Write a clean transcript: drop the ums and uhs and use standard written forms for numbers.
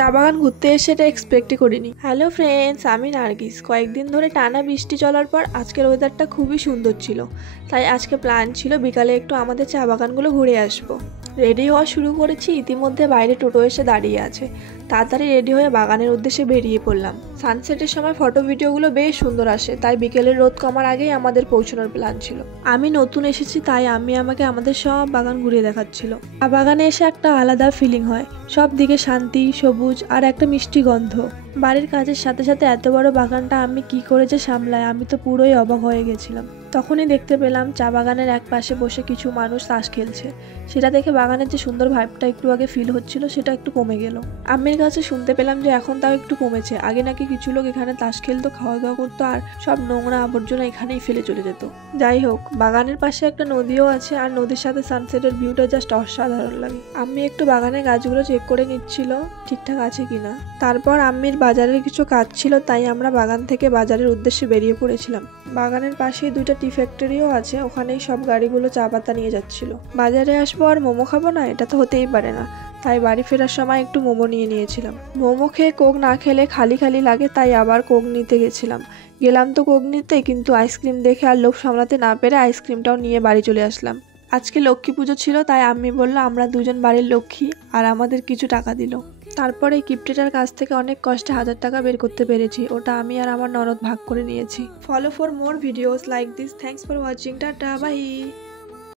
চা বাগান ঘুরতে এসে এটা এক্সপেক্টই করিনি। হ্যালো ফ্রেন্ডস, আমি নার্গিস। কয়েকদিন ধরে টানা বৃষ্টি চলার পর আজকের ওয়েদারটা খুবই সুন্দর ছিল, তাই আজকে প্ল্যান ছিল বিকালে একটু আমাদের চা বাগানগুলো ঘুরে আসবো। রেডি হওয়া শুরু করেছি, ইতিমধ্যে বাইরে টোটো এসে দাঁড়িয়ে আছে। তাড়াতাড়ি রেডি হয়ে বাগানের উদ্দেশ্যে বেরিয়ে পড়লাম। সানসেটের সময় ফটো ভিডিওগুলো বেশ সুন্দর আসে, তাই বিকেলের রোদ কমার আগেই আমাদের পৌঁছানোর প্ল্যান ছিল। আমি নতুন এসেছি, তাই আমাকে আমাদের সব বাগান ঘুরিয়ে দেখাচ্ছিল। চা বাগানে এসে একটা আলাদা ফিলিং হয়, সব দিকে শান্তি, সবুজ আর একটা মিষ্টি গন্ধ। বাড়ির কাজের সাথে সাথে এত বড় বাগানটা আমি কি করে যে সামলাই, আমি তো পুরোই অবাক হয়ে গেছিলাম। তখনই দেখতে পেলাম চা বাগানের এক পাশে বসে কিছু মানুষ তাস খেলছে। সেটা দেখে বাগানের যে সুন্দর ভাইবটা একটু আগে ফিল হচ্ছিল সেটা একটু কমে গেল। আম্মির কাছে শুনতে পেলাম যে এখন তাও একটু কমেছে। আগে নাকি কিছু লোক এখানে তাস খেলতো, খাওয়া দাওয়া করতো আর সব নোংরা আবর্জনা এখানেই ফেলে চলে যেত। যাই হোক, বাগানের পাশে একটা নদীও আছে আর নদীর সাথে সানসেটের ভিউটা জাস্ট অসাধারণ লাগে। আম্মি একটু বাগানের গাছগুলো চেক করে নিচ্ছিল ঠিকঠাক আছে কিনা। তারপর আম্মির বাজারের কিছু কাজ ছিল, তাই আমরা বাগান থেকে বাজারের উদ্দেশ্যে বেরিয়ে পড়েছিলাম। বাগানের পাশে দুইটা টি ফ্যাক্টরিও আছে, ওখানেই সব গাড়িগুলো চা পাতা নিয়ে যাচ্ছিল। বাজারে আসবো আর মোমো খাবো না, এটা তো হতেই পারে না। তাই বাড়ি ফেরার সময় একটু মোমো নিয়েছিলাম। মোমো খেয়ে কোক না খেলে খালি খালি লাগে, তাই আবার কোক নিতে গেলাম তো কোক নিতে, কিন্তু আইসক্রিম দেখে আর লোভ সামলাতে না পেরে আইসক্রিমটাও নিয়ে বাড়ি চলে আসলাম। আজকে লক্ষ্মী পুজো ছিল, তাই আম্মি বলল আমরা দুজন বাড়ির লক্ষ্মী, আর আমাদের কিছু টাকা দিল। তারপরে কিপ্টেটার কাছ থেকে অনেক কষ্টে 1000 টাকা বের করতে পেরেছি, ওটা আমি আর আমার ননদ ভাগ করে নিয়েছি। Follow for more videos like this. Thanks for watching. Tata, by.